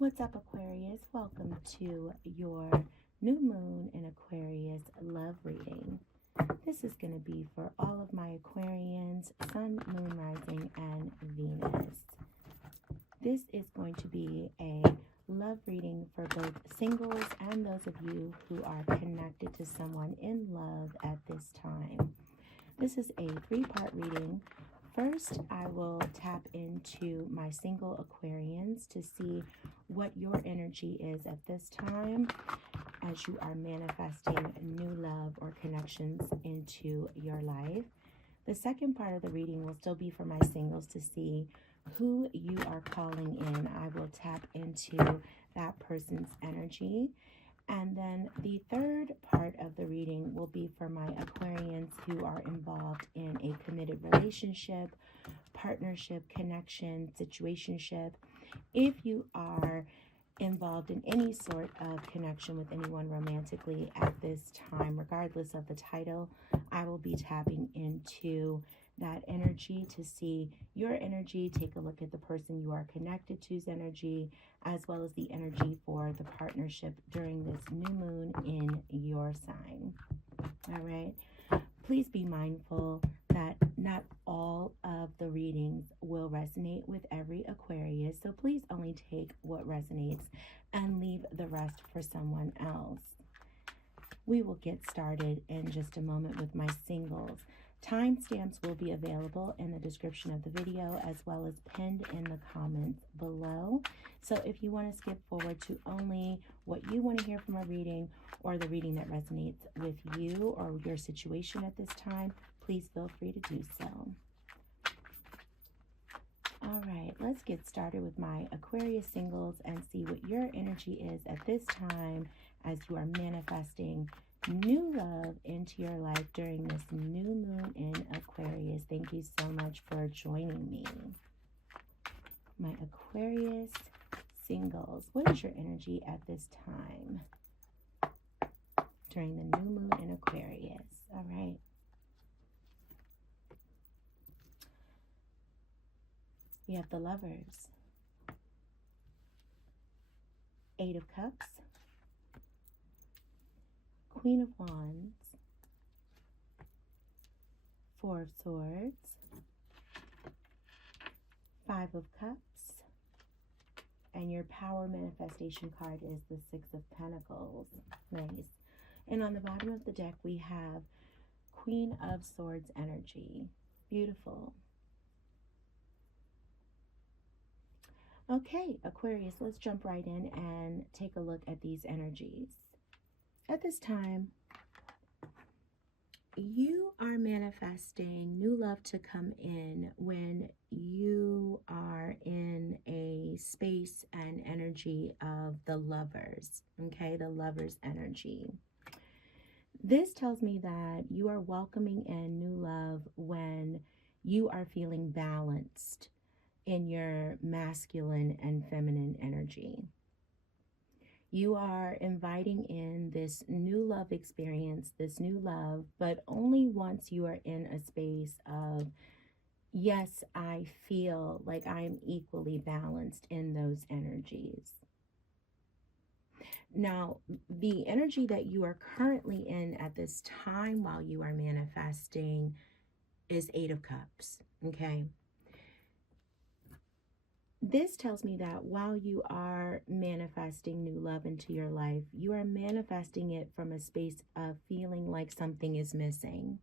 What's up, Aquarius? Welcome to your new moon in Aquarius love reading. This is going to be for all of my Aquarians, Sun, Moon, Rising, and Venus. This is going to be a love reading for both singles and those of you who are connected to someone in love at this time. This is a three-part reading. First, I will tap into my single Aquarians to see what your energy is at this time as you are manifesting new love or connections into your life. The second part of the reading will still be for my singles to see who you are calling in. I will tap into that person's energy. And then the third part of the reading will be for my Aquarians who are involved in a committed relationship, partnership, connection, situationship. If you are involved in any sort of connection with anyone romantically at this time, regardless of the title, I will be tapping into that energy to see your energy, take a look at the person you are connected to's energy, as well as the energy for the partnership during this new moon in your sign. All right. Please be mindful that not all of the readings will resonate with every Aquarius, so please only take what resonates and leave the rest for someone else. We will get started in just a moment with my singles. Timestamps will be available in the description of the video as well as pinned in the comments below. So if you want to skip forward to only what you want to hear from a reading or the reading that resonates with you or your situation at this time, please feel free to do so. All right, let's get started with my Aquarius singles and see what your energy is at this time as you are manifesting new love into your life during this new moon in Aquarius. Thank you so much for joining me. My Aquarius singles, what is your energy at this time during the new moon in Aquarius? All right. We have the Lovers, Eight of Cups, Queen of Wands, Four of Swords, Five of Cups, and your power manifestation card is the Six of Pentacles. Nice. And on the bottom of the deck, we have Queen of Swords energy. Beautiful. Okay, Aquarius, let's jump right in and take a look at these energies. At this time, you are manifesting new love to come in when you are in a space and energy of the Lovers, okay? The Lovers energy. This tells me that you are welcoming in new love when you are feeling balanced in your masculine and feminine energy. You are inviting in this new love experience, this new love, but only once you are in a space of, yes, I feel like I'm equally balanced in those energies. Now, the energy that you are currently in at this time while you are manifesting is Eight of Cups, okay? This tells me that while you are manifesting new love into your life, you are manifesting it from a space of feeling like something is missing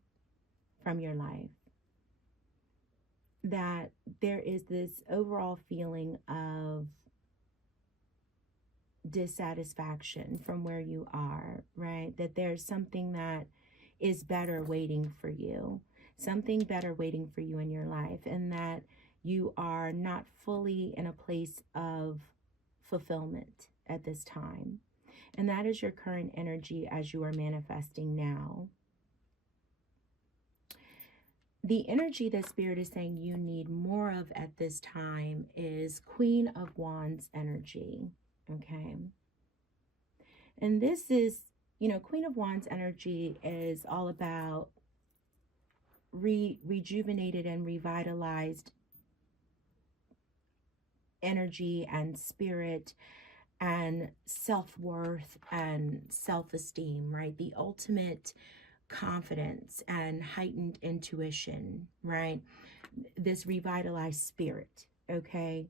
from your life. That there is this overall feeling of dissatisfaction from where you are, right? That there's something that is better waiting for you, something better waiting for you in your life, and that you are not fully in a place of fulfillment at this time. And that is your current energy as you are manifesting now. The energy that Spirit is saying you need more of at this time is Queen of Wands energy, okay? And this is, you know, Queen of Wands energy is all about rejuvenated and revitalized energy and spirit and self-worth and self-esteem, right? The ultimate confidence and heightened intuition, right? This revitalized spirit, okay,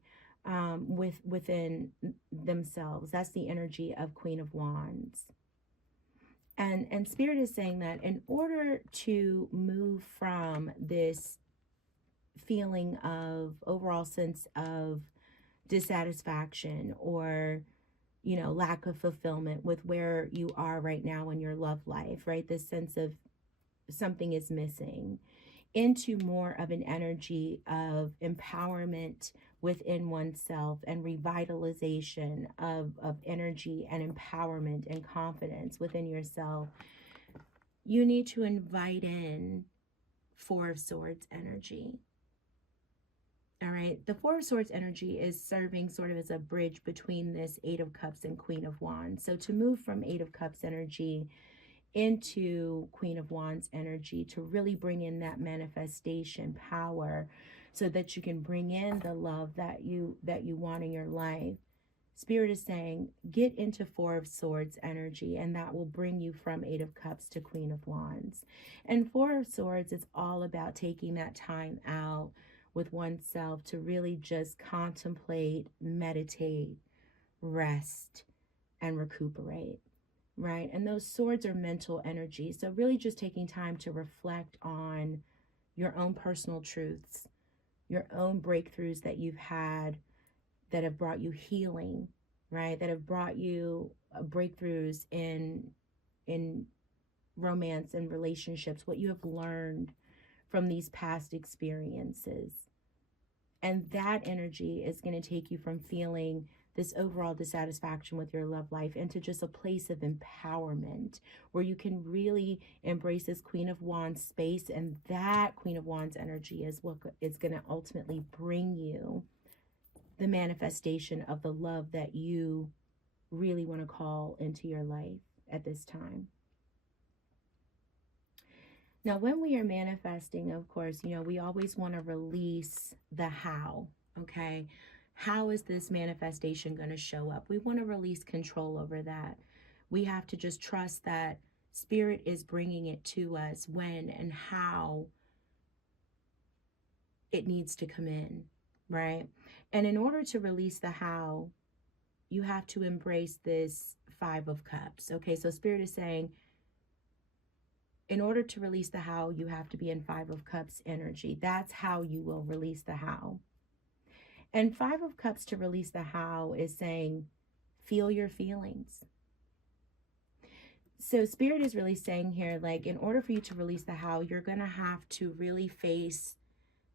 within themselves. That's the energy of Queen of Wands. And Spirit is saying that in order to move from this feeling of overall sense of dissatisfaction or lack of fulfillment with where you are right now in your love life, right? This sense of something is missing, into more of an energy of empowerment within oneself and revitalization of energy and empowerment and confidence within yourself. You need to invite in Four of Swords energy. All right, the Four of Swords energy is serving sort of as a bridge between this Eight of Cups and Queen of Wands. So to move from Eight of Cups energy into Queen of Wands energy, to really bring in that manifestation power so that you can bring in the love that you want in your life. Spirit is saying, get into Four of Swords energy, and that will bring you from Eight of Cups to Queen of Wands. And Four of Swords is all about taking that time out with oneself to really just contemplate, meditate, rest, and recuperate, right? And those swords are mental energy. So really just taking time to reflect on your own personal truths, your own breakthroughs that you've had that have brought you healing, right? That have brought you breakthroughs in romance and relationships, what you have learned from these past experiences. And that energy is going to take you from feeling this overall dissatisfaction with your love life into just a place of empowerment where you can really embrace this Queen of Wands space. And that Queen of Wands energy is what is going to ultimately bring you the manifestation of the love that you really want to call into your life at this time. Now, when we are manifesting, of course, we always want to release the how, okay? How is this manifestation going to show up? We want to release control over that. We have to just trust that Spirit is bringing it to us when and how it needs to come in, right? And in order to release the how, you have to embrace this Five of Cups, okay? So Spirit is saying, in order to release the how, you have to be in Five of Cups energy. That's how you will release the how. And Five of Cups to release the how is saying, feel your feelings. So Spirit is really saying here, like, in order for you to release the how, you're going to have to really face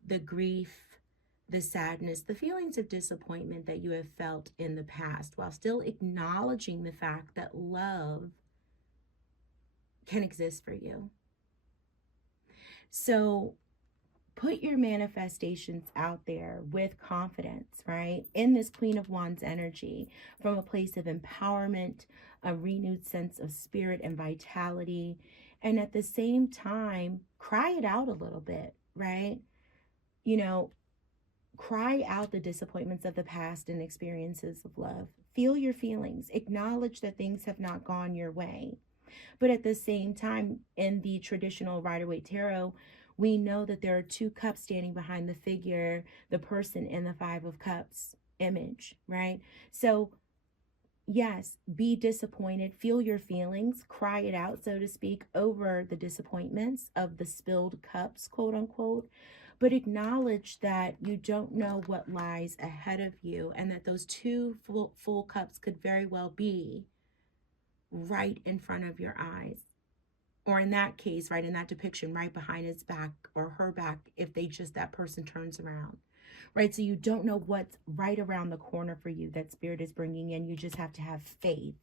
the grief, the sadness, the feelings of disappointment that you have felt in the past, while still acknowledging the fact that love can exist for you. So put your manifestations out there with confidence, right? In this Queen of Wands energy, from a place of empowerment, a renewed sense of spirit and vitality. And at the same time, cry it out a little bit, right? Cry out the disappointments of the past and experiences of love. Feel your feelings. Acknowledge that things have not gone your way. But at the same time, in the traditional Rider-Waite Tarot, we know that there are two cups standing behind the figure, the person in the Five of Cups image, right? So yes, be disappointed, feel your feelings, cry it out, so to speak, over the disappointments of the spilled cups, quote unquote, but acknowledge that you don't know what lies ahead of you and that those two full cups could very well be right in front of your eyes. Or in that case, right, in that depiction, right behind his back or her back, if that person turns around, right? So you don't know what's right around the corner for you that Spirit is bringing in. You just have to have faith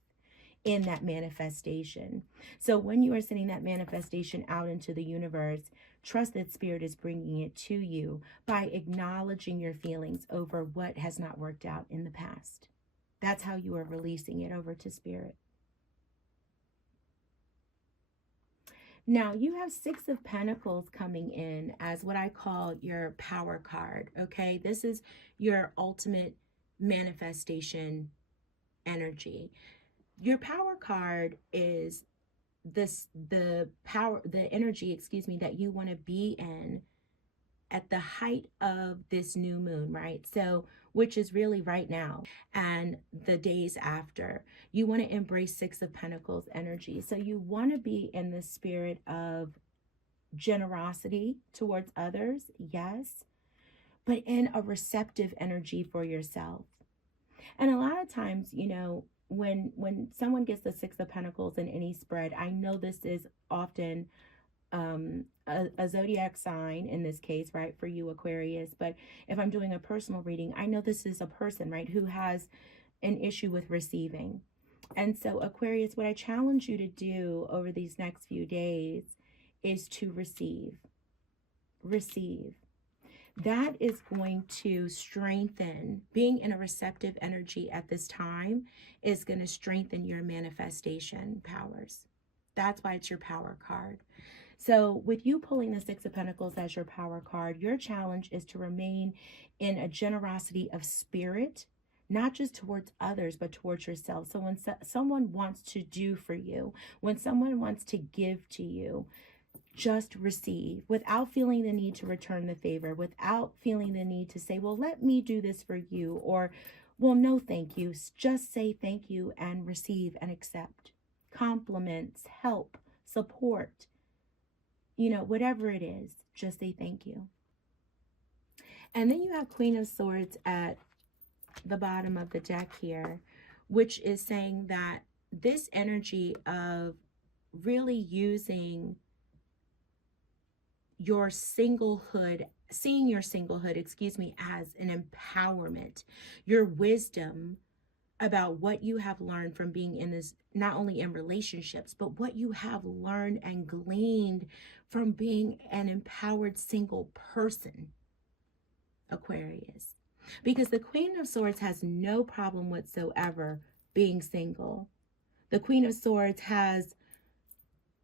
in that manifestation. So when you are sending that manifestation out into the universe, trust that Spirit is bringing it to you by acknowledging your feelings over what has not worked out in the past. That's how you are releasing it over to Spirit. Now, you have Six of Pentacles coming in as what I call your power card, okay? This is your ultimate manifestation energy. Your power card is the energy, excuse me, that you want to be in at the height of this new moon, right? So, which is really right now and the days after. You want to embrace Six of Pentacles energy. So you want to be in the spirit of generosity towards others, yes, but in a receptive energy for yourself. And a lot of times, you know, when someone gets the Six of Pentacles in any spread, I know this is often a zodiac sign in this case, right, for you Aquarius. But if I'm doing a personal reading, I know this is a person, right, who has an issue with receiving. And so Aquarius, what I challenge you to do over these next few days is to receive. That is going to strengthen, being in a receptive energy at this time is going to strengthen your manifestation powers. That's why it's your power card. So with you pulling the Six of Pentacles as your power card, your challenge is to remain in a generosity of spirit, not just towards others, but towards yourself. So when someone wants to do for you, when someone wants to give to you, just receive without feeling the need to return the favor, without feeling the need to say, well, let me do this for you, or, well, no, thank you. Just say thank you and receive and accept. Compliments, help, support, you know, whatever it is, just say thank you. And then you have Queen of Swords at the bottom of the deck here, which is saying that this energy of really using your singlehood, seeing your singlehood, excuse me, as an empowerment, your wisdom about what you have learned from being in this, not only in relationships, but what you have learned and gleaned from being an empowered single person, Aquarius. Because the Queen of Swords has no problem whatsoever being single. The Queen of Swords has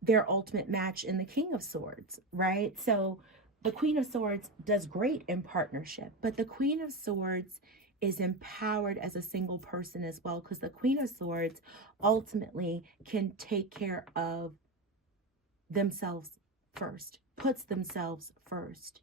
their ultimate match in the King of Swords, right? So the Queen of Swords does great in partnership, but the Queen of Swords is empowered as a single person as well, because the Queen of Swords ultimately can take care of themselves first, puts themselves first.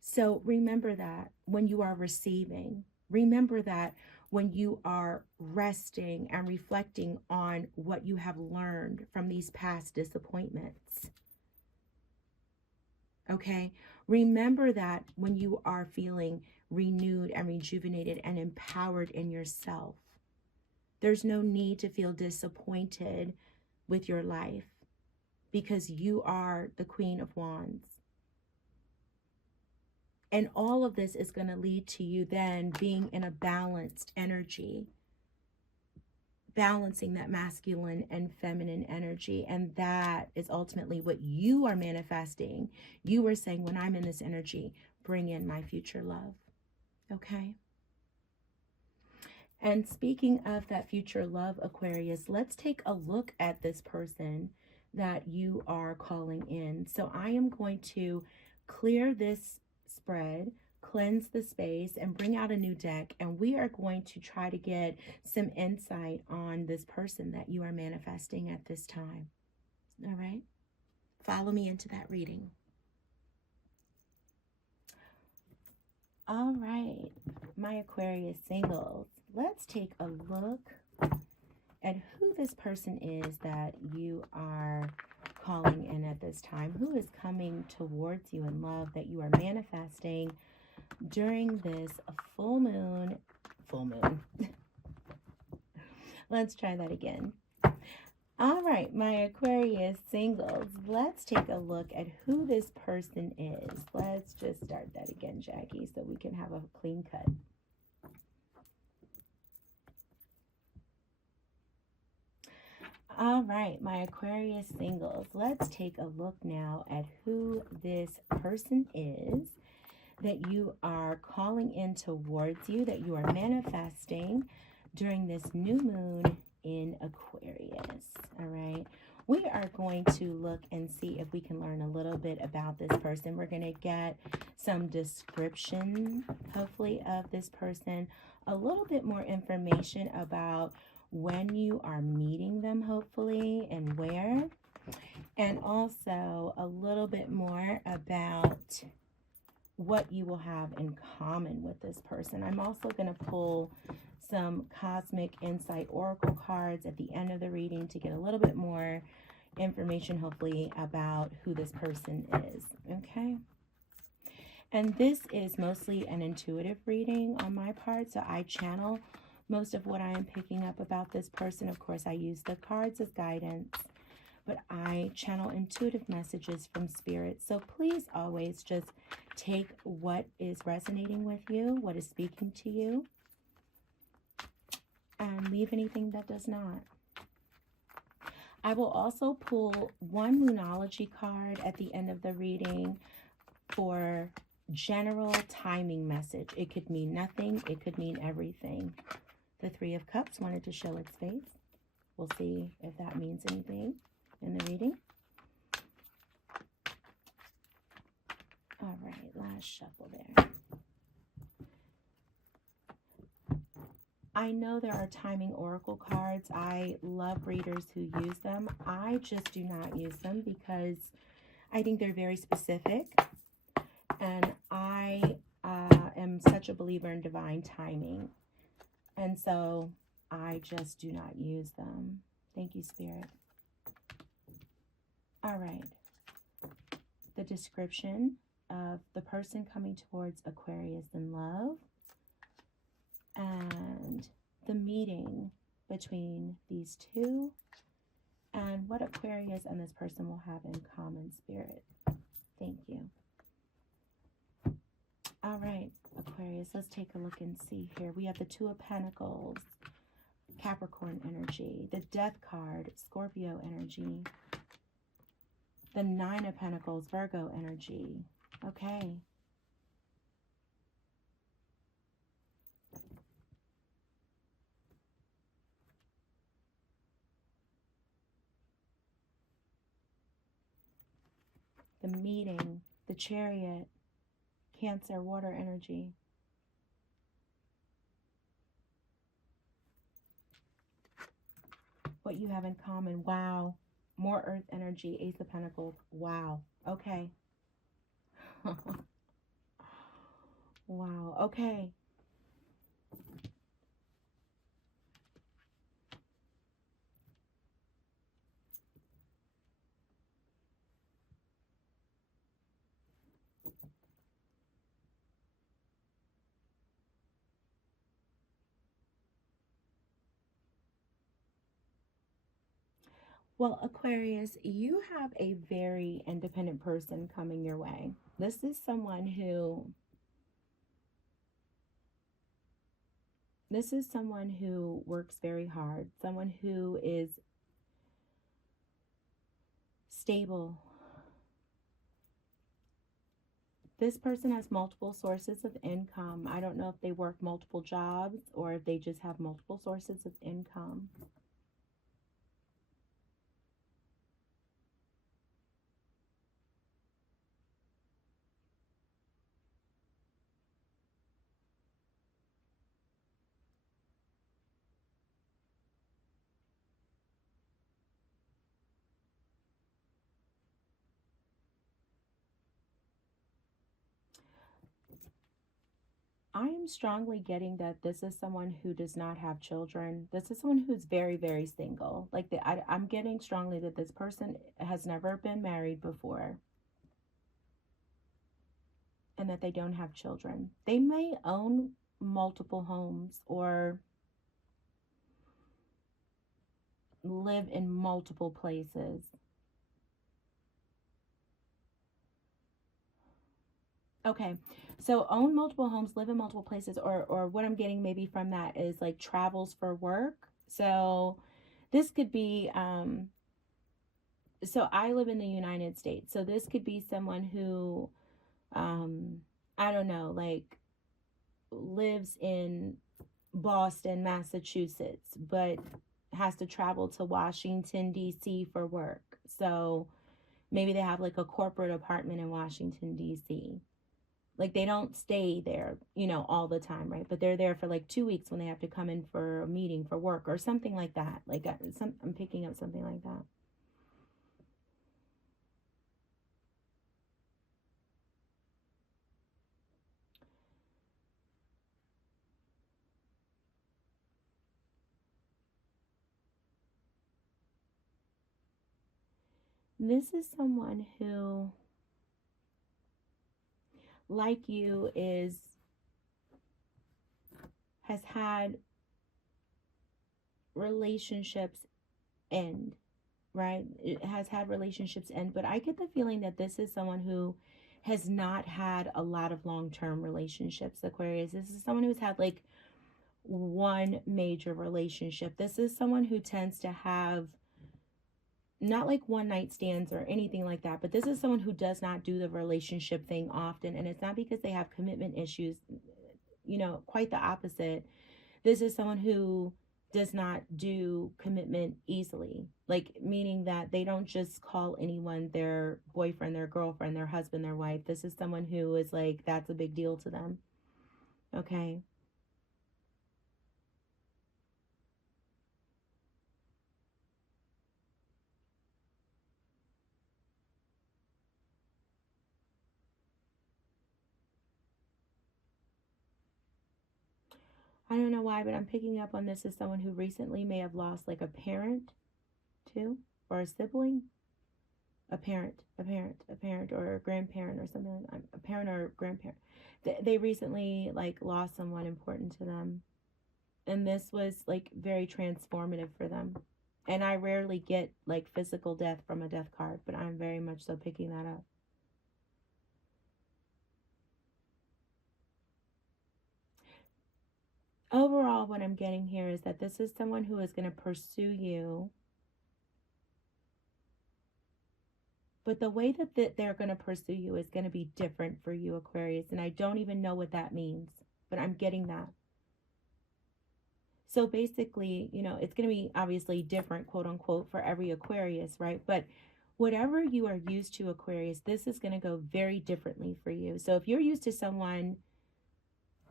So remember that when you are receiving, remember that when you are resting and reflecting on what you have learned from these past disappointments. Okay? Remember that when you are feeling renewed and rejuvenated and empowered in yourself. There's no need to feel disappointed with your life because you are the Queen of Wands. And all of this is going to lead to you then being in a balanced energy, balancing that masculine and feminine energy. And that is ultimately what you are manifesting. You are saying, when I'm in this energy, bring in my future love. Okay? And speaking of that future love, Aquarius, let's take a look at this person that you are calling in. So I am going to clear this spread, cleanse the space, and bring out a new deck, and we are going to try to get some insight on this person that you are manifesting at this time. All right? Follow me into that reading. All right, my Aquarius singles, let's take a look at who this person is that you are calling in at this time, who is coming towards you in love that you are manifesting during this full moon. Let's try that again. All right, my Aquarius singles, let's take a look at who this person is. Let's just start that again, Jackie, so we can have a clean cut. All right, my Aquarius singles, let's take a look now at who this person is that you are calling in towards you, that you are manifesting during this new moon in Aquarius. All right, we are going to look and see if we can learn a little bit about this person. We're going to get some description, hopefully, of this person, a little bit more information about when you are meeting them, hopefully, and where, and also a little bit more about what you will have in common with this person. I'm also going to pull some Cosmic Insight Oracle cards at the end of the reading to get a little bit more information, hopefully, about who this person is, okay? And this is mostly an intuitive reading on my part, so I channel most of what I am picking up about this person. Of course, I use the cards as guidance, but I channel intuitive messages from Spirit. So please always just take what is resonating with you, what is speaking to you, and leave anything that does not. I will also pull one Moonology card at the end of the reading for general timing message. It could mean nothing. It could mean everything. The Three of Cups wanted to show its face. We'll see if that means anything in the reading. All right, last shuffle there. I know there are timing oracle cards. I love readers who use them. I just do not use them because I think they're very specific. And I am such a believer in divine timing. And so I just do not use them. Thank you, Spirit. All right. The description of the person coming towards Aquarius in love. And the meeting between these two. And what Aquarius and this person will have in common, Spirit. Thank you. All right, Aquarius, let's take a look and see here. We have the Two of Pentacles, Capricorn energy, the Death card, Scorpio energy, the Nine of Pentacles, Virgo energy. Okay. The meeting, the Chariot, Cancer, water energy. What you have in common. Wow. More earth energy, Ace of Pentacles. Wow. Okay. Wow. Okay. Well, Aquarius, you have a very independent person coming your way. This is someone who works very hard, someone who is stable. This person has multiple sources of income. I don't know if they work multiple jobs or if they just have multiple sources of income. I am strongly getting that this is someone who does not have children. This is someone who's very, very single. Like I'm getting strongly that this person has never been married before and that they don't have children. They may own multiple homes or live in multiple places. Okay, so own multiple homes, live in multiple places, or what I'm getting maybe from that is like travels for work. So this could be, so I live in the United States. So this could be someone who, I don't know, like lives in Boston, Massachusetts, but has to travel to Washington, D.C. for work. So maybe they have like a corporate apartment in Washington, D.C. Like they don't stay there, you know, all the time, right? But they're there for like 2 weeks when they have to come in for a meeting for work or something like that. Like I'm picking up something like that. This is someone who, like you, has had relationships end, right? It has had relationships end, but I get the feeling that this is someone who has not had a lot of long-term relationships, Aquarius. This is someone who's had like one major relationship. This is someone who tends to have not like one night stands or anything like that, but this is someone who does not do the relationship thing often. And it's not because they have commitment issues, you know, quite the opposite. This is someone who does not do commitment easily, like meaning that they don't just call anyone their boyfriend, their girlfriend, their husband, their wife. This is someone who is like, that's a big deal to them. Okay. I don't know why, but I'm picking up on this as someone who recently may have lost like a parent too, or a sibling, a parent or a grandparent or something like that. A parent or a grandparent. They recently like lost someone important to them. And this was like very transformative for them. And I rarely get like physical death from a death card, but I'm very much so picking that up. Overall, what I'm getting here is that this is someone who is going to pursue you, but the way that they're going to pursue you is going to be different for you, Aquarius. And I don't even know what that means, but I'm getting that. So basically, you know, it's going to be obviously different, quote unquote, for every Aquarius, right? But whatever you are used to, Aquarius, this is going to go very differently for you. So if you're used to someone,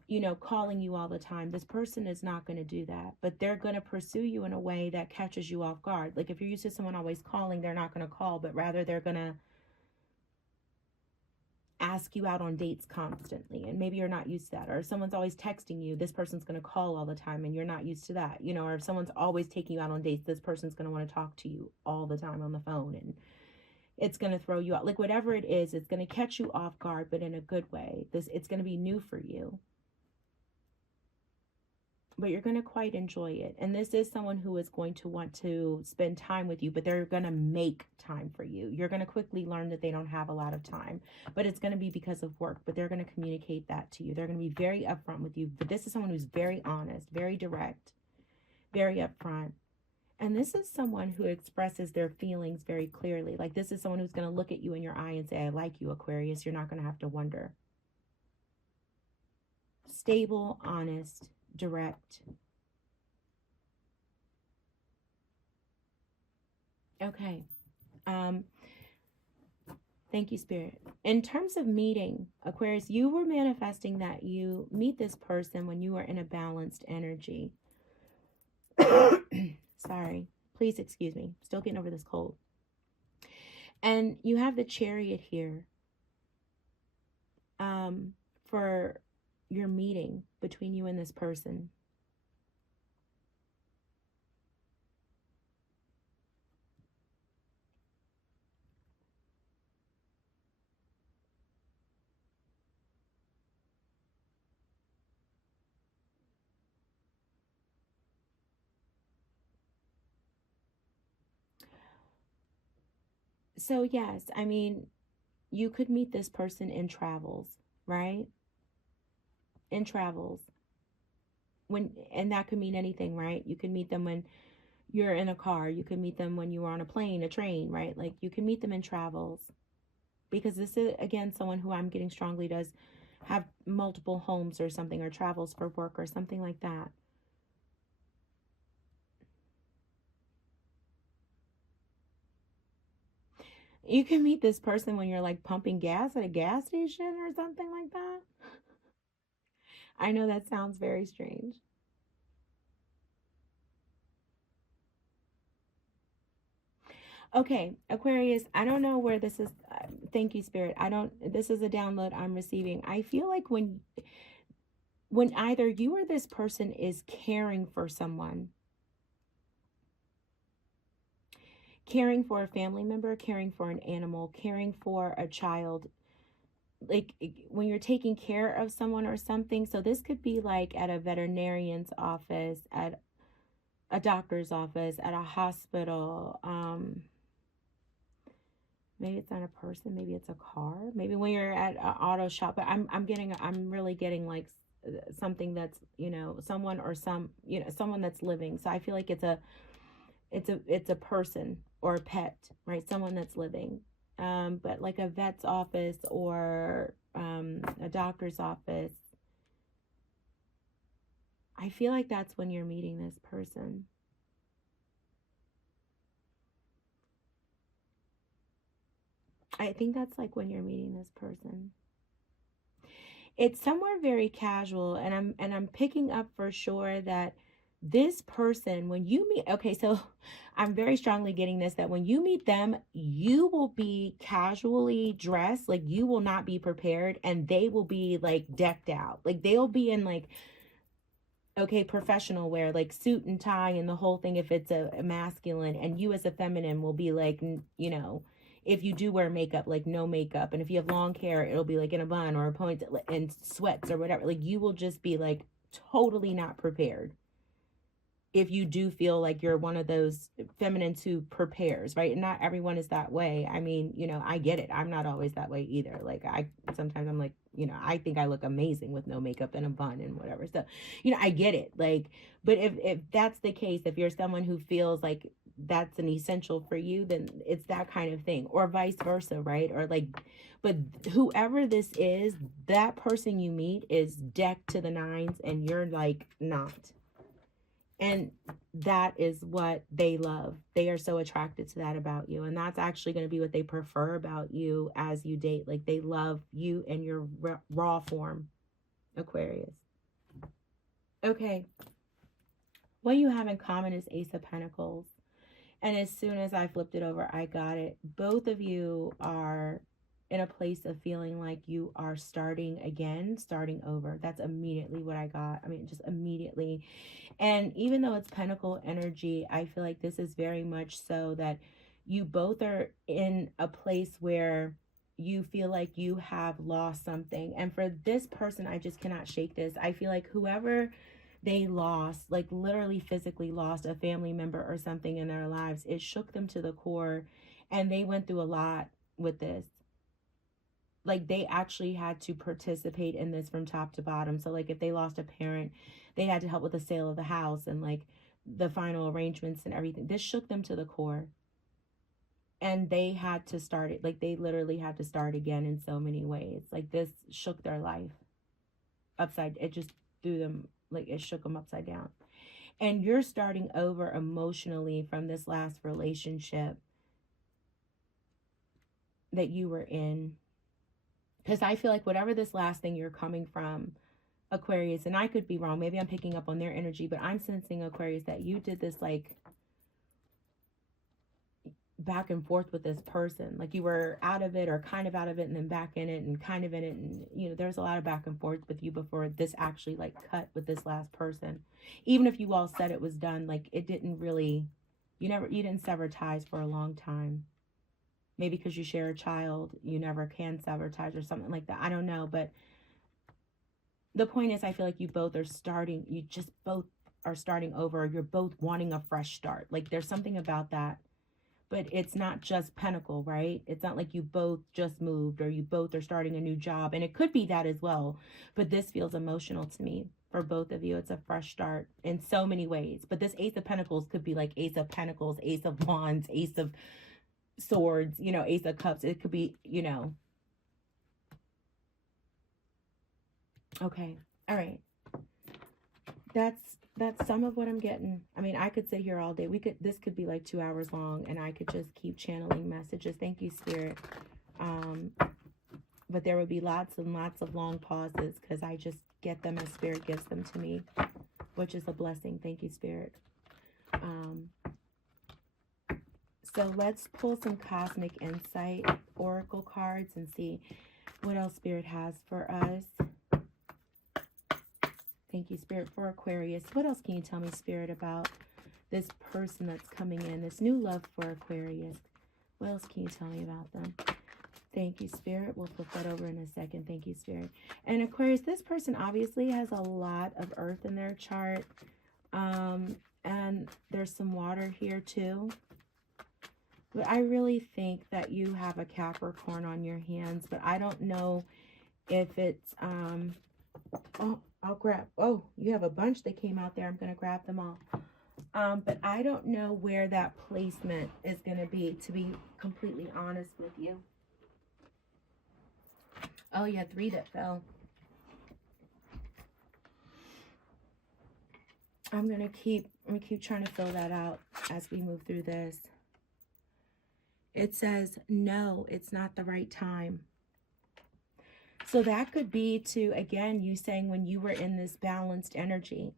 you know, calling you all the time, this person is not going to do that, but they're going to pursue you in a way that catches you off guard. Like if you're used to someone always calling, they're not going to call, but rather they're going to ask you out on dates constantly, and maybe you're not used to that. Or if someone's always texting you, this person's going to call all the time and you're not used to that, you know. Or if someone's always taking you out on dates, this person's going to want to talk to you all the time on the phone, and it's going to throw you out. Like whatever it is, it's going to catch you off guard, but in a good way. It's going to be new for you, but you're going to quite enjoy it. And this is someone who is going to want to spend time with you, but they're going to make time for you. You're going to quickly learn that they don't have a lot of time, but it's going to be because of work, but they're going to communicate that to you. They're going to be very upfront with you, but this is someone who's very honest, very direct, very upfront. And this is someone who expresses their feelings very clearly. Like this is someone who's going to look at you in your eye and say, I like you, Aquarius. You're not going to have to wonder. Stable, honest, direct. Okay. Thank you, Spirit. In terms of meeting, Aquarius, you were manifesting that you meet this person when you are in a balanced energy. Sorry. Please excuse me. Still getting over this cold. And you have the Chariot here for your meeting between you and this person. So yes, I mean, you could meet this person in travels, right? In travels. And that could mean anything, right? You can meet them when you're in a car. You can meet them when you are on a plane, a train, right? Like you can meet them in travels. Because this is, again, someone who I'm getting strongly does have multiple homes or something, or travels for work or something like that. You can meet this person when you're like pumping gas at a gas station or something like that. I know that sounds very strange. Okay, Aquarius, I don't know where this is. Thank you, Spirit. I don't, this is a download I'm receiving. I feel like when either you or this person is caring for someone, caring for a family member, caring for an animal, caring for a child, like when you're taking care of someone or something. So this could be like at a veterinarian's office, at a doctor's office, at a hospital. Maybe it's not a person, maybe it's a car, maybe when you're at an auto shop. But I'm really getting like something that's, you know, someone or some, you know, someone that's living. So I feel like it's a person or a pet, right? Someone that's living. But like a vet's office or a doctor's office, I feel like that's when you're meeting this person. I think that's like when you're meeting this person. It's somewhere very casual, and I'm picking up for sure that this person, when you meet, okay, so I'm very strongly getting this, that when you meet them, you will be casually dressed, like you will not be prepared, and they will be like decked out, like they'll be in like, okay, professional wear, like suit and tie and the whole thing if it's a masculine, and you as a feminine will be like, you know, if you do wear makeup, like no makeup, and if you have long hair, it'll be like in a bun or a ponytail and sweats or whatever. Like you will just be like totally not prepared if you do feel like you're one of those feminines who prepares, right? And not everyone is that way. I mean, you know, I get it. I'm not always that way either. Like I sometimes I'm like, you know, I think I look amazing with no makeup and a bun and whatever. So, you know, I get it. Like, but if that's the case, if you're someone who feels like that's an essential for you, then it's that kind of thing, or vice versa, right? Or like, but whoever this is, that person you meet is decked to the nines and you're like not. And that is what they love. They are so attracted to that about you. And that's actually going to be what they prefer about you as you date. Like they love you in your raw form, Aquarius. Okay. What you have in common is Ace of Pentacles. And as soon as I flipped it over, I got it. Both of you are in a place of feeling like you are starting again, starting over. That's immediately what I got. I mean, just immediately. And even though it's Pentacle energy, I feel like this is very much so that you both are in a place where you feel like you have lost something. And for this person, I just cannot shake this. I feel like whoever they lost, like literally physically lost a family member or something in their lives, it shook them to the core, and they went through a lot with this. Like they actually had to participate in this from top to bottom. So like if they lost a parent, they had to help with the sale of the house and like the final arrangements and everything. This shook them to the core, and they had to start it. Like they literally had to start again in so many ways. Like this shook their life upside. It just threw them, like it shook them upside down. And you're starting over emotionally from this last relationship that you were in. Because I feel like whatever this last thing you're coming from, Aquarius, and I could be wrong, maybe I'm picking up on their energy, but I'm sensing, Aquarius, that you did this like back and forth with this person. Like you were out of it or kind of out of it and then back in it and kind of in it. And, you know, there's a lot of back and forth with you before this actually like cut with this last person. Even if you all said it was done, like it didn't really, you didn't sever ties for a long time. Maybe because you share a child, you never can sever ties or something like that. I don't know. But the point is, I feel like you just both are starting over. You're both wanting a fresh start. Like there's something about that. But it's not just Pentacle, right? It's not like you both just moved or you both are starting a new job. And it could be that as well. But this feels emotional to me for both of you. It's a fresh start in so many ways. But this Ace of Pentacles could be like Ace of Pentacles, Ace of Wands, Ace of Swords, you know, Ace of Cups. It could be, you know. Okay. All right. That's that's some of what I'm getting. I mean, I could sit here all day. This could be like 2 hours long, and I could just keep channeling messages. Thank you, Spirit. But there would be lots and lots of long pauses because I just get them as Spirit gives them to me, which is a blessing. Thank you, Spirit. So let's pull some Cosmic Insight Oracle cards and see what else Spirit has for us. Thank you, Spirit, for Aquarius. What else can you tell me, Spirit, about this person that's coming in, this new love for Aquarius? What else can you tell me about them? Thank you, Spirit. We'll flip that over in a second. Thank you, Spirit. And Aquarius, this person obviously has a lot of earth in their chart. And there's some water here too. But I really think that you have a Capricorn on your hands. But I don't know if it's... oh, I'll grab... Oh, you have a bunch that came out there. I'm going to grab them all. But I don't know where that placement is going to be completely honest with you. Oh, you had 3 that fell. I'm gonna keep trying to fill that out as we move through this. It says, no, it's not the right time. So that could be to, again, you saying when you were in this balanced energy.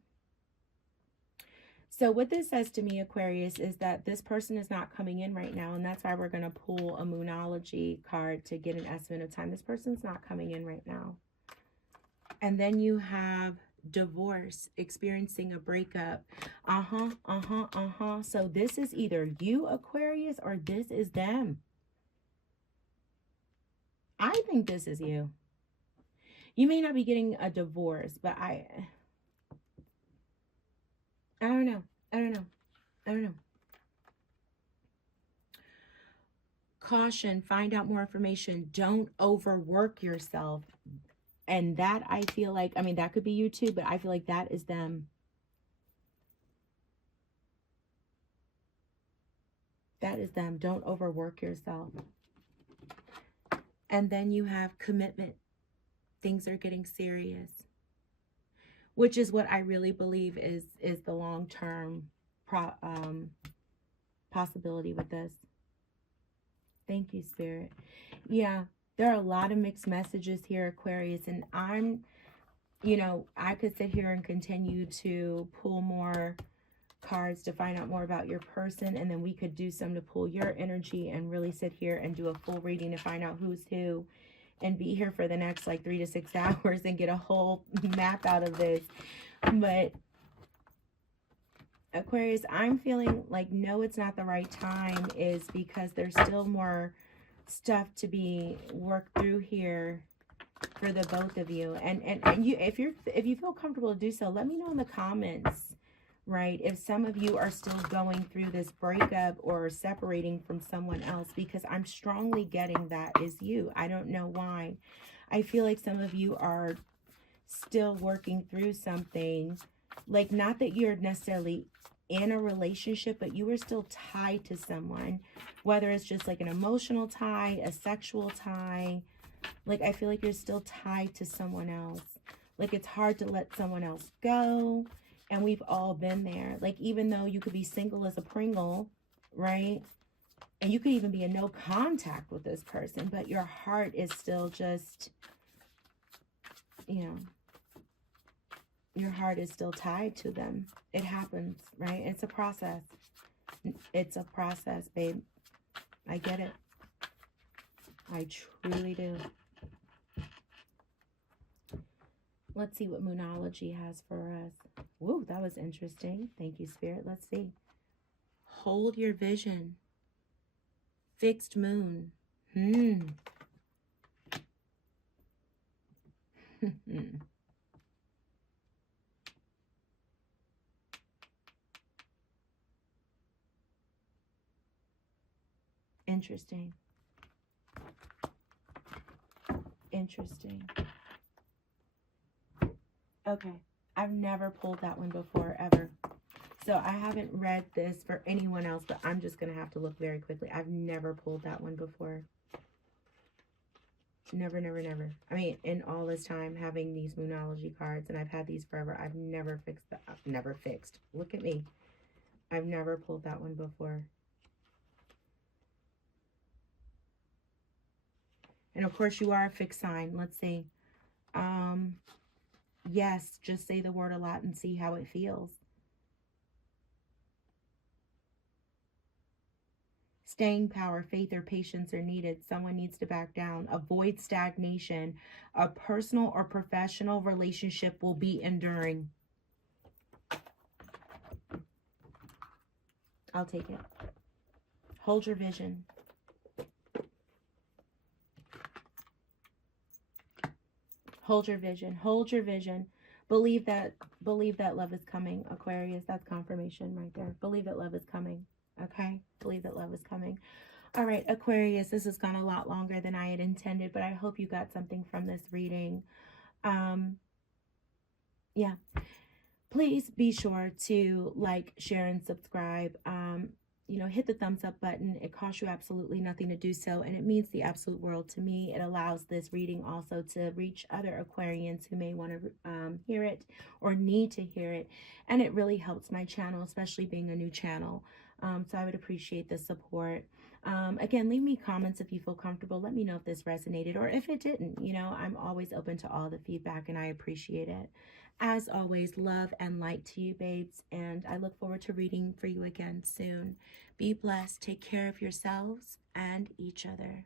So what this says to me, Aquarius, is that this person is not coming in right now. And that's why we're going to pull a Moonology card to get an estimate of time. This person's not coming in right now. And then you have divorce, experiencing a breakup. So this is either you, Aquarius, or this is them. I think this is you. You may not be getting a divorce, but I don't know. I don't know. Caution, find out more information. Don't overwork yourself. And that, I feel like, I mean, that could be you too, but I feel like that is them. That is them. Don't overwork yourself. And then you have commitment. Things are getting serious. Which is what I really believe is the long-term possibility with this. Thank you, Spirit. Yeah, there are a lot of mixed messages here, Aquarius. And I'm, you know, I could sit here and continue to pull more cards to find out more about your person. And then we could do some to pull your energy and really sit here and do a full reading to find out who's who. And be here for the next like 3 to 6 hours and get a whole map out of this. But Aquarius, I'm feeling like no, it's not the right time, is because there's still more stuff to be worked through here for the both of you. And you, if you feel comfortable to do so, let me know in the comments. Right, if some of you are still going through this breakup or separating from someone else, because I'm strongly getting that is you. I don't know why. I feel like some of you are still working through something, like not that you're necessarily in a relationship, but you are still tied to someone, whether it's just like an emotional tie, a sexual tie. Like I feel like you're still tied to someone else. Like it's hard to let someone else go. And we've all been there. Like, even though you could be single as a Pringle, right? And you could even be in no contact with this person, but your heart is still just, you know, your heart is still tied to them. It happens, right? It's a process. It's a process, babe. I get it. I truly do. Let's see what Moonology has for us. Whoa, that was interesting. Thank you, Spirit. Let's see. Hold your vision. Fixed moon. Interesting. Interesting. Okay, I've never pulled that one before, ever. So I haven't read this for anyone else, but I'm just going to have to look very quickly. I've never pulled that one before. Never, never, never. I mean, in all this time having these Moonology cards, and I've had these forever, I've never fixed that. Never fixed. Look at me. I've never pulled that one before. And of course, you are a fixed sign. Let's see. Yes, just say the word a lot and see how it feels. Staying power, faith, or patience are needed. Someone needs to back down. Avoid stagnation. A personal or professional relationship will be enduring. I'll take it. Hold your vision. Hold your vision. Hold your vision. Believe that love is coming, Aquarius. That's confirmation right there. Believe that love is coming. Okay? Believe that love is coming. All right, Aquarius, this has gone a lot longer than I had intended, but I hope you got something from this reading. Yeah. Please be sure to like, share, and subscribe. Hit the thumbs up button. It costs you absolutely nothing to do so, and it means the absolute world to me. It allows this reading also to reach other Aquarians who may want to hear it or need to hear it, and it really helps my channel, especially being a new channel. So I would appreciate the support. Again, leave me comments if you feel comfortable. Let me know if this resonated or if it didn't. I'm always open to all the feedback, and I appreciate it. As always, love and light to you, babes, and I look forward to reading for you again soon. Be blessed. Take care of yourselves and each other.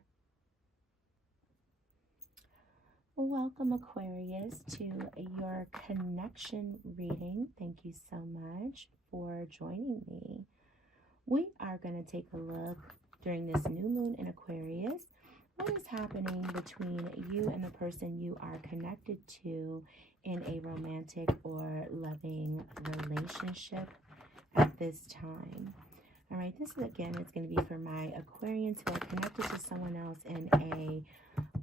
Welcome, Aquarius, to your connection reading. Thank you so much for joining me. We are going to take a look during this new moon in Aquarius. What is happening between you and the person you are connected to in a romantic or loving relationship at this time? All right, this is, again, it's going to be for my Aquarians who are connected to someone else in a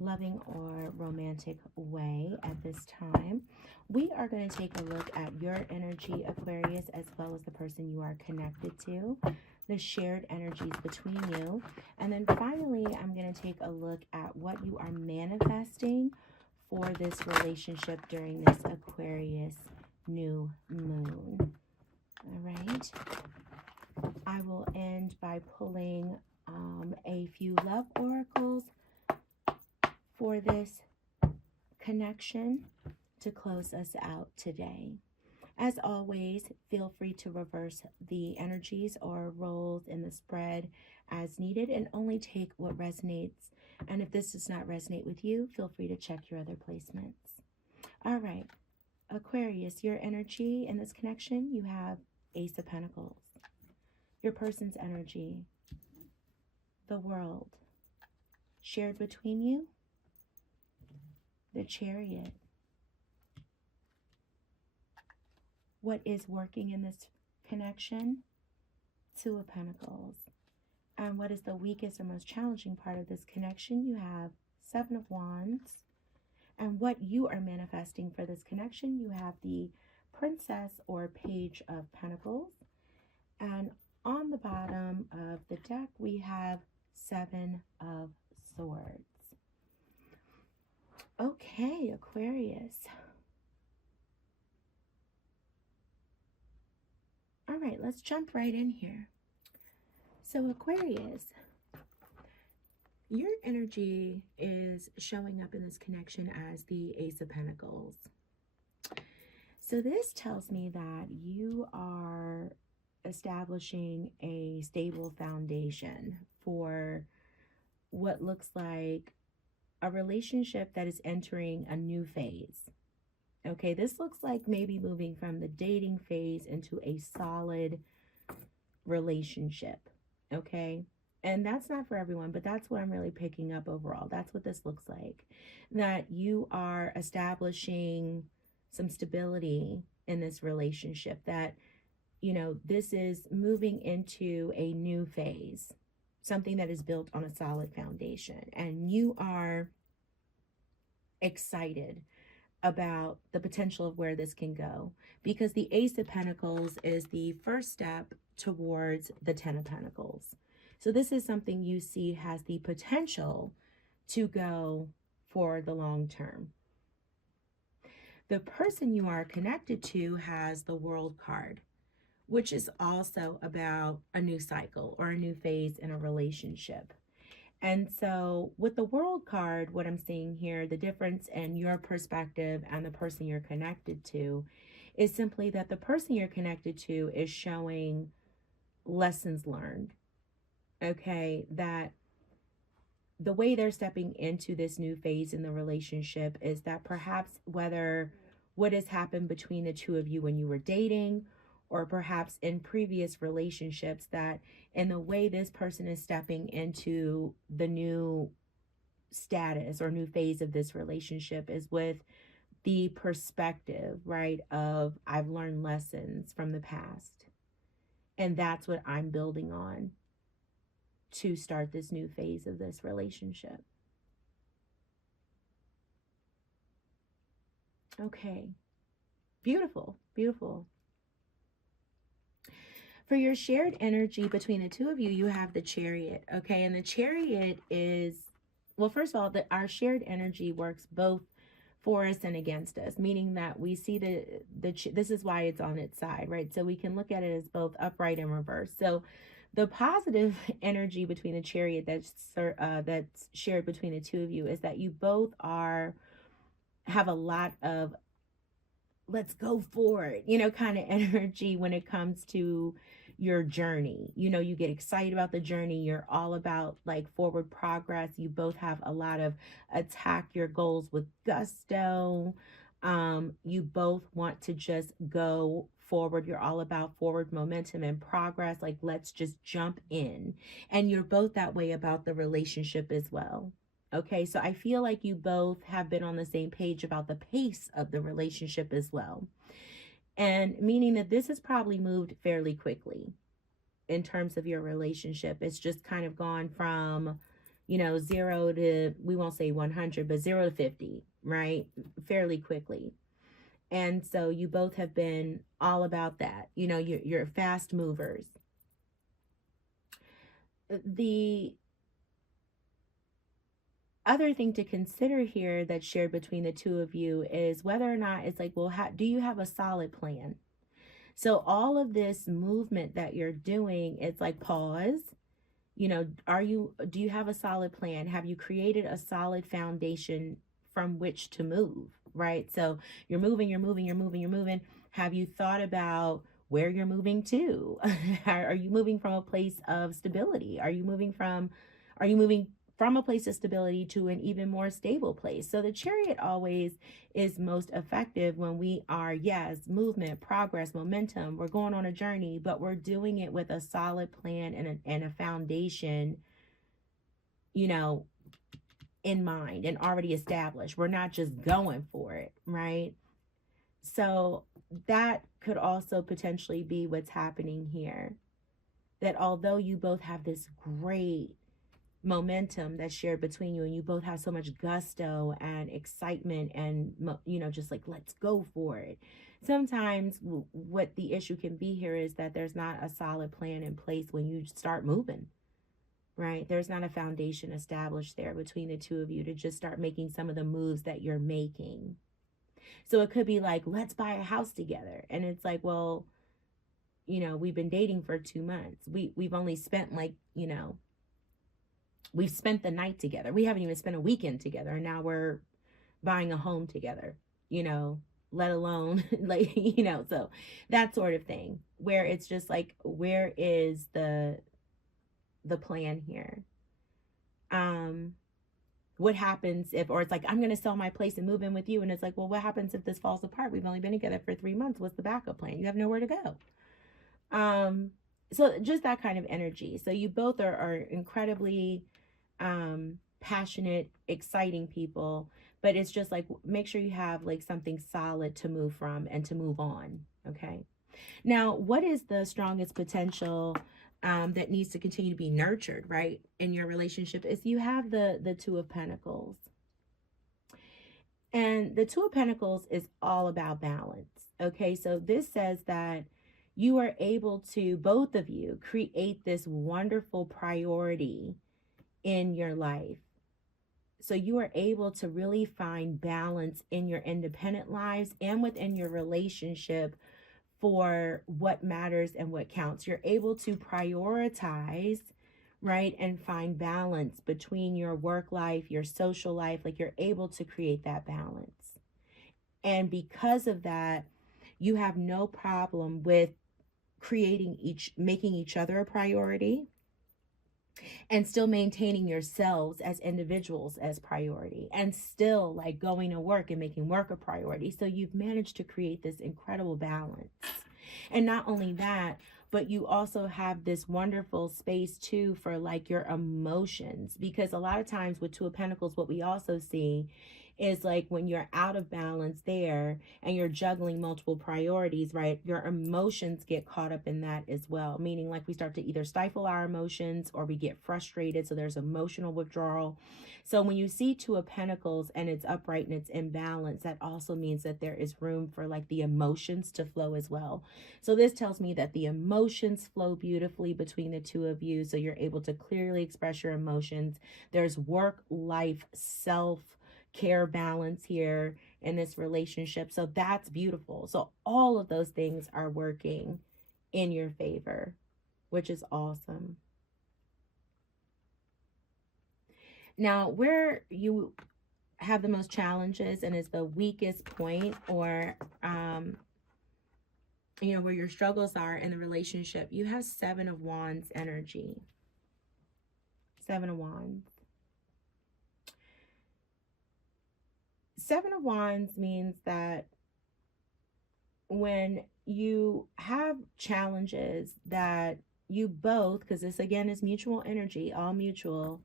loving or romantic way at this time. We are going to take a look at your energy, Aquarius, as well as the person you are connected to, the shared energies between you. And then finally, I'm going to take a look at what you are manifesting for this relationship during this Aquarius new moon. All right. I will end by pulling a few love oracles for this connection to close us out today. As always, feel free to reverse the energies or roles in the spread as needed and only take what resonates. And if this does not resonate with you, feel free to check your other placements. All right, Aquarius, your energy in this connection, you have Ace of Pentacles. Your person's energy, the World. Shared between you, the Chariot. What is working in this connection? Two of Pentacles. And what is the weakest or most challenging part of this connection? You have Seven of Wands. And what you are manifesting for this connection, you have the Princess or Page of Pentacles. And on the bottom of the deck, we have Seven of Swords. Okay, Aquarius. All right, let's jump right in here. So Aquarius, your energy is showing up in this connection as the Ace of Pentacles. So this tells me that you are establishing a stable foundation for what looks like a relationship that is entering a new phase. Okay, this looks like maybe moving from the dating phase into a solid relationship. Okay, and that's not for everyone, but that's what I'm really picking up overall. That's what this looks like, that you are establishing some stability in this relationship, that this is moving into a new phase, something that is built on a solid foundation, and you are excited about the potential of where this can go, because the Ace of Pentacles is the first step towards the Ten of Pentacles. So this is something you see has the potential to go for the long term. The person you are connected to has the World card, which is also about a new cycle or a new phase in a relationship. And so with the World card, what I'm seeing here, the difference in your perspective and the person you're connected to is simply that the person you're connected to is showing lessons learned. Okay, that the way they're stepping into this new phase in the relationship is that perhaps whether what has happened between the two of you when you were dating, or perhaps in previous relationships, that in the way this person is stepping into the new status or new phase of this relationship is with the perspective, right, of I've learned lessons from the past. And that's what I'm building on to start this new phase of this relationship. Okay. Beautiful, beautiful. For your shared energy between the two of you, you have the Chariot, okay? And the Chariot is, well, first of all, our shared energy works both for us and against us, meaning that we see this is why it's on its side, right? So we can look at it as both upright and reverse. So the positive energy between the Chariot that's shared between the two of you is that you both have a lot of let's go for it, kind of energy when it comes to your journey. You get excited about the journey. You're all about like forward progress. You both have a lot of attack your goals with gusto. You both want to just go forward. You're all about forward momentum and progress. Like, let's just jump in. And you're both that way about the relationship as well. Okay, so I feel like you both have been on the same page about the pace of the relationship as well. And meaning that this has probably moved fairly quickly in terms of your relationship. It's just kind of gone from, 0 to, we won't say 100, but 0 to 50, right? Fairly quickly. And so you both have been all about that. You're fast movers. The other thing to consider here that's shared between the two of you is whether or not it's like, well, do you have a solid plan? So all of this movement that you're doing, it's like pause. Do you have a solid plan? Have you created a solid foundation from which to move, right? So you're moving. Have you thought about where you're moving to? Are you moving from a place of stability? Are you moving from a place of stability to an even more stable place? So the Chariot always is most effective when we are, yes, movement, progress, momentum. We're going on a journey, but we're doing it with a solid plan and a foundation, in mind and already established. We're not just going for it, right? So that could also potentially be what's happening here. That although you both have this great momentum that's shared between you, and you both have so much gusto and excitement and just like, let's go for it, sometimes what the issue can be here is that there's not a solid plan in place when you start moving, right? There's not a foundation established there between the two of you to just start making some of the moves that you're making. So it could be like, let's buy a house together, and it's like, well, we've been dating for 2 months. We've only spent we've spent the night together. We haven't even spent a weekend together. And now we're buying a home together, let alone so that sort of thing, where it's just like, where is the plan here? What happens if, or it's like, I'm going to sell my place and move in with you. And it's like, well, what happens if this falls apart? We've only been together for 3 months. What's the backup plan? You have nowhere to go. So just that kind of energy. So you both are incredibly passionate, exciting people, but it's just like, make sure you have like something solid to move from and to move on. Okay. Now, what is the strongest potential that needs to continue to be nurtured, right, in your relationship? Is you have the Two of Pentacles. And the Two of Pentacles is all about balance. Okay. So this says that you are able to, both of you, create this wonderful priority in your life. So you are able to really find balance in your independent lives and within your relationship for what matters and what counts. You're able to prioritize, right, and find balance between your work life, your social life. Like, you're able to create that balance. And because of that, you have no problem with making each other a priority, and still maintaining yourselves as individuals as priority, and still like going to work and making work a priority. So you've managed to create this incredible balance. And not only that, but you also have this wonderful space too for like your emotions, because a lot of times with Two of Pentacles, what we also see is like when you're out of balance there and you're juggling multiple priorities, right? Your emotions get caught up in that as well. Meaning like we start to either stifle our emotions or we get frustrated. So there's emotional withdrawal. So when you see Two of Pentacles and it's upright and it's in balance, that also means that there is room for like the emotions to flow as well. So this tells me that the emotions flow beautifully between the two of you. So you're able to clearly express your emotions. There's work, life, self-care balance here in this relationship. So that's beautiful. So all of those things are working in your favor, which is awesome. Now, where you have the most challenges and is the weakest point, or you know, where your struggles are in the relationship, you have Seven of Wands energy. Seven of Wands. Seven of Wands means that when you have challenges that you both, because this again is mutual energy, all mutual,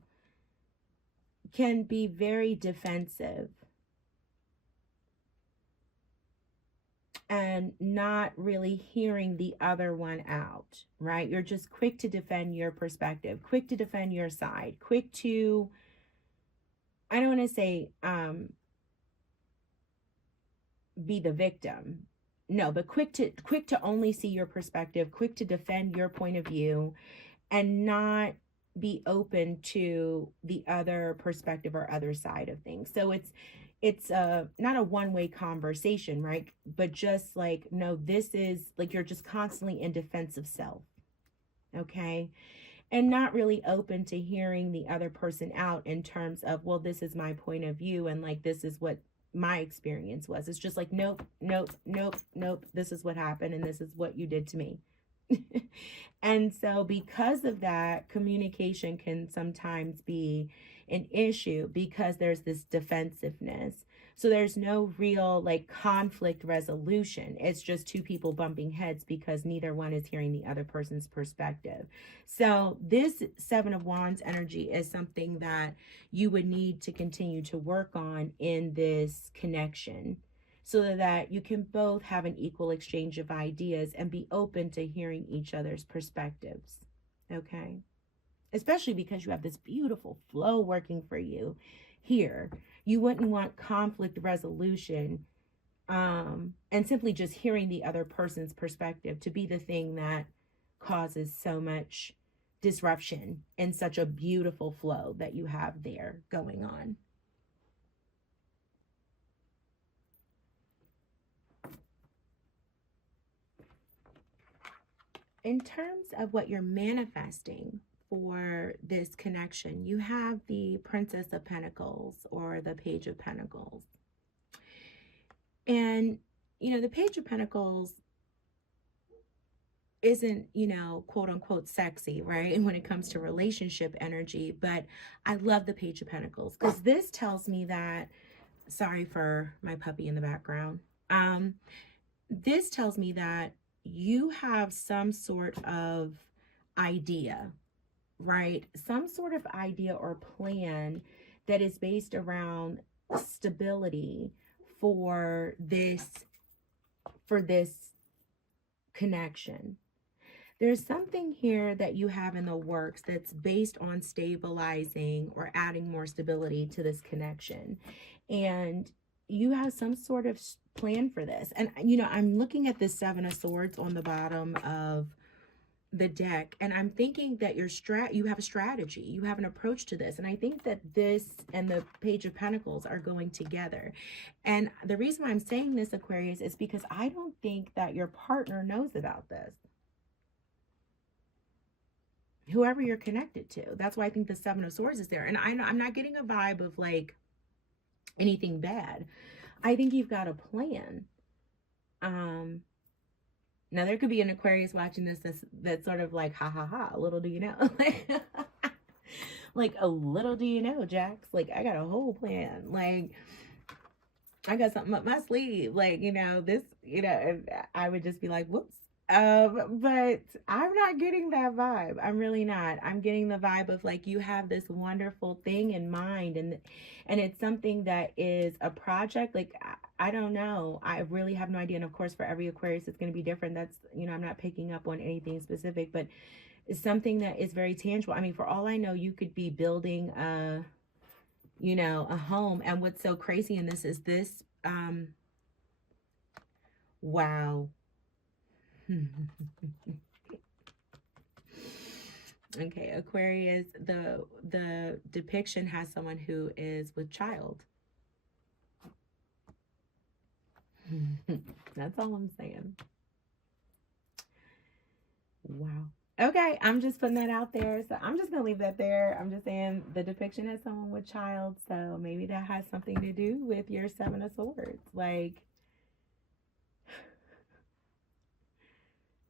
can be very defensive and not really hearing the other one out, right? You're just quick to defend your perspective, quick to defend your side, quick to, I don't want to say be the victim. No, but quick to only see your perspective, quick to defend your point of view, and not be open to the other perspective or other side of things. So it's not a one-way conversation, right? But just like, no, this is like, you're just constantly in defense of self, okay? And not really open to hearing the other person out in terms of, well, this is my point of view, and like, this is what my experience was. It's just like, nope, nope, nope, nope, this is what happened and this is what you did to me. And so because of that, communication can sometimes be an issue because there's this defensiveness. So there's no real like conflict resolution. It's just two people bumping heads because neither one is hearing the other person's perspective. So this Seven of Wands energy is something that you would need to continue to work on in this connection, so that you can both have an equal exchange of ideas and be open to hearing each other's perspectives, okay? Especially because you have this beautiful flow working for you here. You wouldn't want conflict resolution and simply just hearing the other person's perspective to be the thing that causes so much disruption in such a beautiful flow that you have there going on. In terms of what you're manifesting for this connection, you have the Princess of Pentacles or the Page of Pentacles. And, you know, the Page of Pentacles isn't, you know, quote unquote sexy, right? When it comes to relationship energy, but I love the Page of Pentacles because this tells me that, sorry for my puppy in the background. This tells me that you have some sort of idea, right? Some sort of idea or plan that is based around stability for this connection. There's something here that you have in the works that's based on stabilizing or adding more stability to this connection. And you have some sort of plan for this. And, you know, I'm looking at this Seven of Swords on the bottom of the deck, and I'm thinking that you have a strategy, you have an approach to this, and I think that this and the Page of Pentacles are going together. And the reason why I'm saying this, Aquarius, is because I don't think that your partner knows about this, whoever you're connected to. That's why I think the Seven of Swords is there. And I'm not getting a vibe of like anything bad. I think you've got a plan. Now there could be an Aquarius watching this that's sort of like, ha ha ha, little do you know. Like, a little do you know, Jax, like, I got a whole plan. Like, I got something up my sleeve. Like, you know, this, you know, and I would just be like, whoops. But I'm not getting that vibe. I'm really not. I'm getting the vibe of like, you have this wonderful thing in mind, and it's something that is a project. Like, I don't know. I really have no idea. And of course, for every Aquarius, it's going to be different. That's, you know, I'm not picking up on anything specific, but it's something that is very tangible. I mean, for all I know, you could be building you know, a home. And what's so crazy in this is this, wow. Okay, Aquarius, the depiction has someone who is with child. That's all I'm saying. Wow. Okay, I'm just putting that out there. So I'm just going to leave that there. I'm just saying the depiction has someone with child. So maybe that has something to do with your Seven of Swords. Like,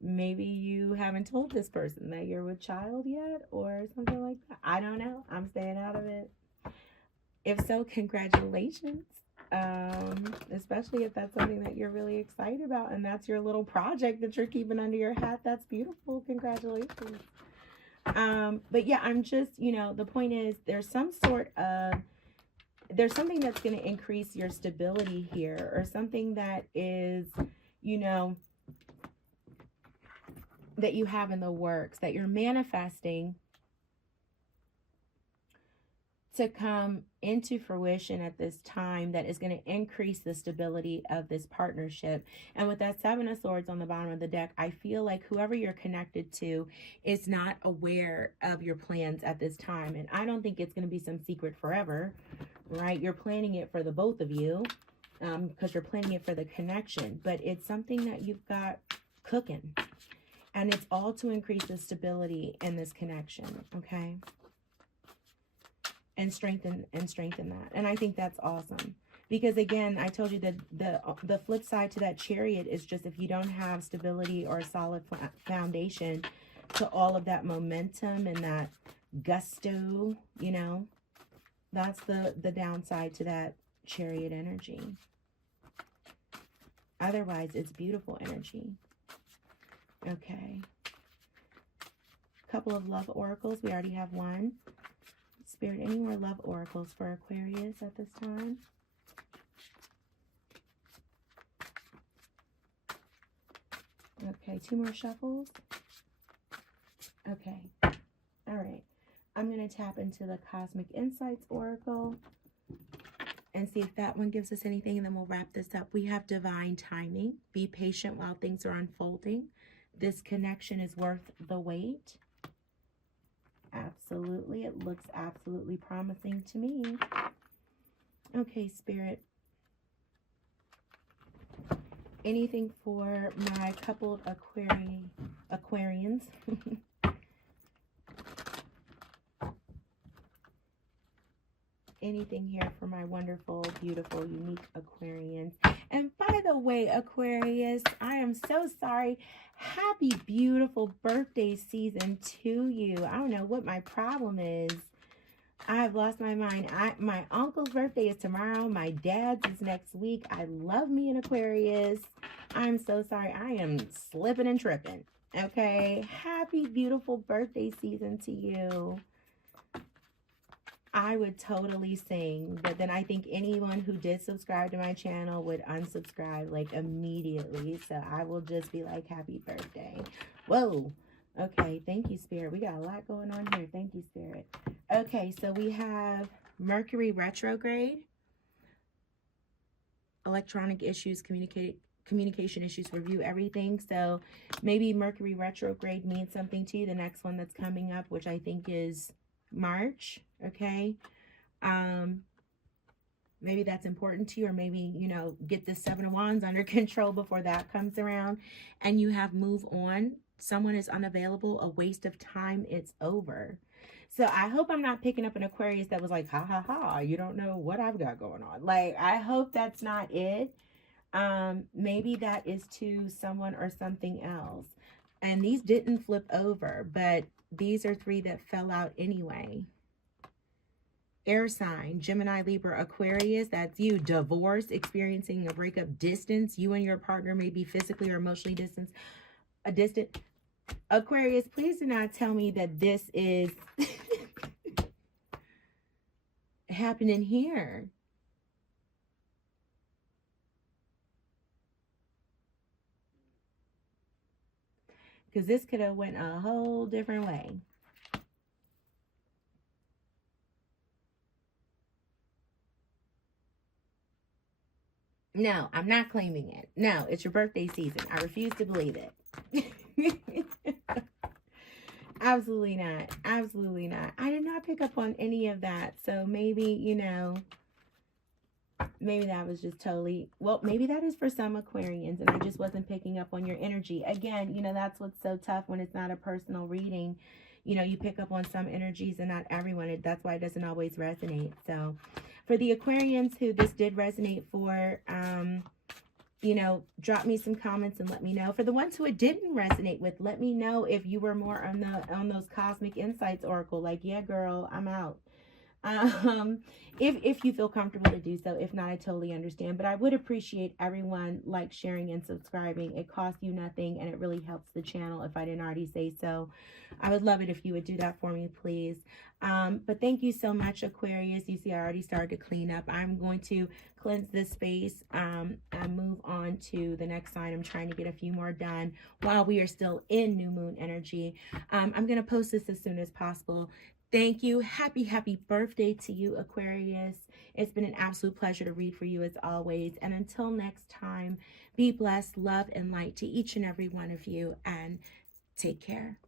maybe you haven't told this person that you're with child yet or something like that. I don't know. I'm staying out of it. If so, congratulations. Especially if that's something that you're really excited about and that's your little project that you're keeping under your hat. That's beautiful. Congratulations. But yeah, I'm just, you know, the point is there's something that's going to increase your stability here, or something that is, you know, that you have in the works, that you're manifesting to come into fruition at this time, that is going to increase the stability of this partnership. And with that Seven of Swords on the bottom of the deck, I feel like whoever you're connected to is not aware of your plans at this time. And I don't think it's going to be some secret forever, right? You're planning it for the both of you, because you're planning it for the connection. But it's something that you've got cooking. And it's all to increase the stability in this connection, okay? And strengthen that. And I think that's awesome. Because again, I told you that the flip side to that Chariot is just if you don't have stability or a solid foundation to all of that momentum and that gusto, you know, that's the downside to that Chariot energy. Otherwise, it's beautiful energy. Okay. Couple of love oracles. We already have one. Spirit, any more love oracles for Aquarius at this time? Okay, 2 more shuffles. Okay. All right. I'm going to tap into the Cosmic Insights Oracle and see if that one gives us anything, and then we'll wrap this up. We have divine timing. Be patient while things are unfolding. This connection is worth the wait. Absolutely. It looks absolutely promising to me. Okay, Spirit. Anything for my coupled Aquarians? Anything here for my wonderful, beautiful, unique Aquarians? And by the way, Aquarius, I am so sorry. Happy, beautiful birthday season to you. I don't know what my problem is. I've lost my mind. My uncle's birthday is tomorrow. My dad's is next week. I love me an Aquarius. I'm so sorry. I am slipping and tripping. Okay. Happy, beautiful birthday season to you. I would totally sing, but then I think anyone who did subscribe to my channel would unsubscribe like immediately. So I will just be like, happy birthday. Whoa. Okay. Thank you, Spirit. We got a lot going on here. Thank you, Spirit. Okay. So we have Mercury retrograde, electronic issues, communication issues, review everything. So maybe Mercury retrograde means something to you. The next one that's coming up, which I think is March, okay? Maybe that's important to you, or maybe, you know, get this Seven of Wands under control before that comes around, and you have move on. Someone is unavailable, a waste of time, it's over. So I hope I'm not picking up an Aquarius that was like, ha ha ha, you don't know what I've got going on. Like, I hope that's not it. Maybe that is to someone or something else. And these didn't flip over, but these are 3 that fell out anyway. Air sign, Gemini, Libra, Aquarius, that's you. Divorce, experiencing a breakup, distance. You and your partner may be physically or emotionally distant. Aquarius, please do not tell me that this is happening here. Because this could have went a whole different way. No, I'm not claiming it. No, it's your birthday season. I refuse to believe it. Absolutely not. Absolutely not. I did not pick up on any of that. So maybe, you know, maybe that was just totally, well, maybe that is for some Aquarians, and I just wasn't picking up on your energy. Again, you know, that's what's so tough when it's not a personal reading. You know, you pick up on some energies and not everyone. That's why it doesn't always resonate. So for the Aquarians who this did resonate for, you know, drop me some comments and let me know. For the ones who it didn't resonate with, let me know if you were more on those Cosmic Insights Oracle. Like, yeah, girl, I'm out. If you feel comfortable to do so. If not, I totally understand. But I would appreciate everyone like, sharing, and subscribing. It costs you nothing, and it really helps the channel if I didn't already say so. I would love it if you would do that for me, please. But thank you so much, Aquarius. You see, I already started to clean up. I'm going to cleanse this space and move on to the next sign. I'm trying to get a few more done while we are still in new moon energy. I'm going to post this as soon as possible. Thank you. Happy birthday to you, Aquarius. It's been an absolute pleasure to read for you as always. And until next time, be blessed, love, and light to each and every one of you, and take care.